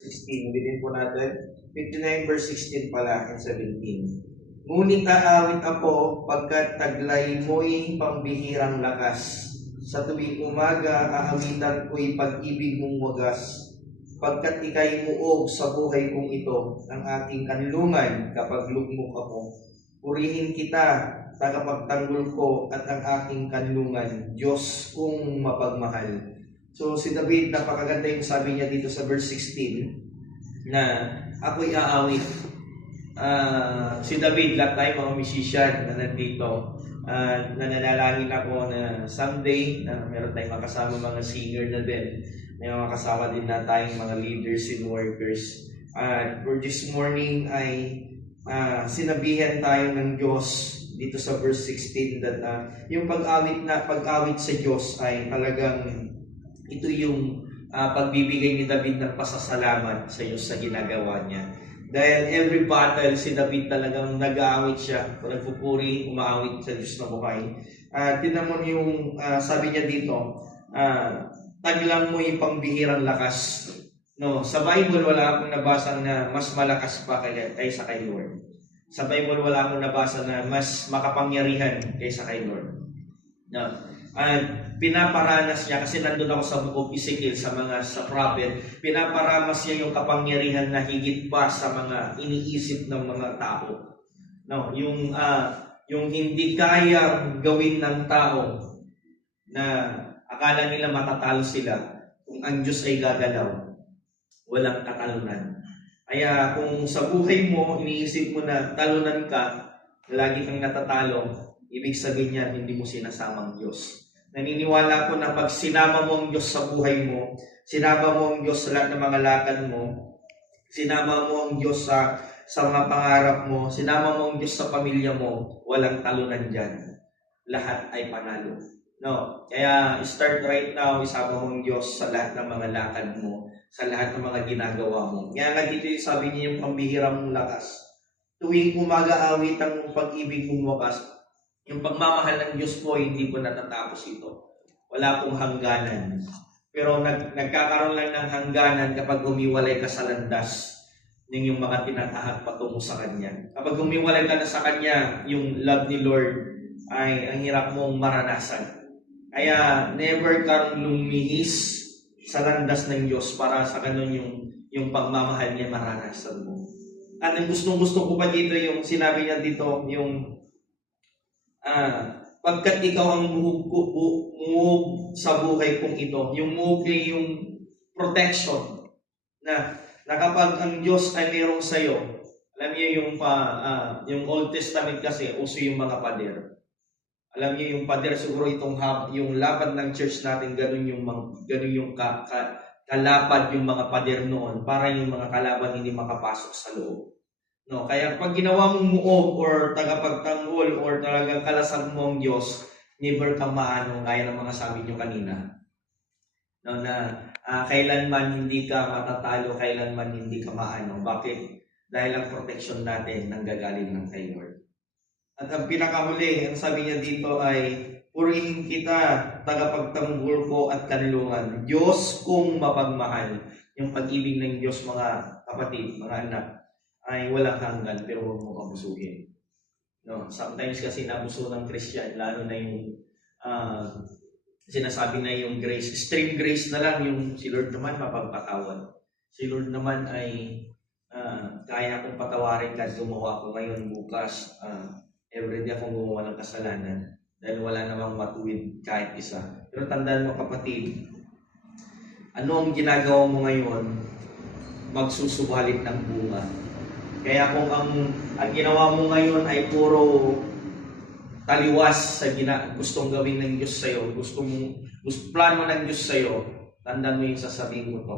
16, ulitin po natin. 59 verse 16 pala and 17. Ngunit aawit ako pagkat taglay mo'y pambihirang lakas. Sa tuwing umaga, aawitan ko'y pag-ibig mong wagas. Pagkat ika'y muog sa buhay kong ito, ang aking kanlungan kapag lugmok ako. Purihin kita, tagapagtanggol ko at ang aking kanlungan, Diyos kong mapagmahal. So si David, napakaganda yung sabi niya dito sa verse 16 na ako'y aawit. Si David, lahat tayo mga musician na nandito, nananalangin ako na someday na meron tayong makasama mga singer na din, may mga kasama din na tayong mga leaders and workers. For this morning ay sinabihan tayo ng Diyos dito sa verse 16 that yung pag-awit sa Diyos ay talagang ito yung pagbibigay ni David ng pasasalamat sa Diyos sa ginagawa niya. Dahil every battle, si David talagang nag-aawit siya, nagpupuri, umaawit sa Diyos na buhay. Tingnan mo yung sabi niya dito, taglang mo yung pangbihirang lakas. No, sa Bible wala akong nabasa na mas malakas pa kaysa kay Lord. Sa Bible wala akong nabasa na mas makapangyarihan kaysa kay Lord. No. Pinaparanas niya kasi nandun ako sa book of Ezekiel sa prophet, pinaparamas niya yung kapangyarihan na higit pa sa mga iniisip ng mga tao. No, yung hindi kayang gawin ng tao na akala nila matatalo sila, kung ang Diyos ay gagalaw, walang katalunan. Kaya kung sa buhay mo, iniisip mo na talunan ka, lagi kang natatalo, ibig sabihin niya, hindi mo sinasamang Diyos. Naniniwala ko na pag sinama mo ang Diyos sa buhay mo, sinama mo ang Diyos sa lahat ng mga lakad mo, sinama mo ang Diyos sa mga pangarap mo, sinama mo ang Diyos sa pamilya mo, walang talunan dyan. Lahat ay panalo. No? Kaya start right now, isama mo ang Diyos sa lahat ng mga lakad mo, sa lahat ng mga ginagawa mo. Kaya nga dito yung sabi niya yung pambihirang mong lakas. Tuwing umaga awit ang pag-ibig mong wakas, yung pagmamahal ng Diyos po, hindi po natatapos ito. Wala pong hangganan. Pero nagkakaroon lang ng hangganan kapag humiwalay ka sa landas ng yung mga tinatahak patungo sa Kanya. Kapag humiwalay ka na sa Kanya, yung love ni Lord ay ang hirap mong maranasan. Kaya never kang lumihis sa landas ng Diyos para sa ganun yung pagmamahal niya maranasan mo. At ang gustong-gusto ko pa dito yung sinabi niya dito, yung pagkat ikaw ang muhog sa buhay kong ito. Yung muhog ay yung protection na kapag ang Diyos ay mayroong sa'yo, alam niyo yung Old Testament kasi, uso yung mga pader. Alam niyo yung pader, siguro yung lapad ng church natin, ganun yung kalapad yung mga pader noon para yung mga kalaban hindi makapasok sa loob. No, kaya pag ginawa mong muog or tagapagtanggol or talagang kalasag mo ang Diyos, never kang maano, gaya ng mga sabi nyo kanina. No, na kailanman hindi ka matatalo, kailanman hindi ka maano. Bakit? Dahil ang protection natin nanggagaling ng kay Lord. At ang pinakahuli, ang sabi niya dito ay, purihin kita, tagapagtanggol ko at kanlungan. Diyos kong mapagmahal. Yung pag-ibig ng Diyos, mga kapatid, mga anak, ay walang hanggan, pero huwag mo abusuhin. No, sometimes kasi nabuso ng Christian, lalo na yung sinasabi na yung grace, extreme grace na lang, yung si Lord naman mapagpatawad. Si Lord naman ay kaya akong patawarin kahit gumawa ko ngayon, bukas, everyday akong gumawa ng kasalanan dahil wala namang matuwid kahit isa. Pero tandaan mo kapatid, ano ang ginagawa mo ngayon, magsusubalit ng bunga. Kaya kung ang ginawa mo ngayon ay puro taliwas sa gustong gawin ng Diyos sa'yo, plano ng Diyos sa'yo, tandaan mo yung sasabihin mo to,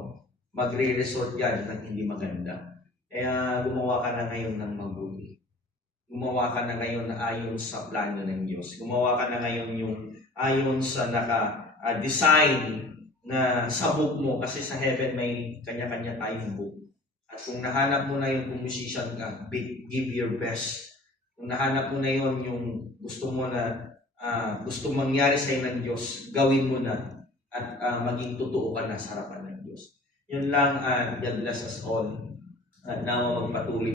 magre-resort yan ng hindi maganda. Kaya gumawa ka na ngayon ng mabuti. Gumawa ka na ngayon na ayon sa plano ng Diyos. Gumawa ka na ngayon yung ayon sa naka-design na sa book mo, kasi sa heaven may kanya-kanya tayong book. At kung nahanap mo na yung musician ka, give your best. Kung nahanap mo na yun, yung gusto mo na gusto mangyari sa'yo ng Diyos, gawin mo na at maging totoo ka na sa harapan ng Diyos. Yun lang, and God bless us all. At nawa magpatuloy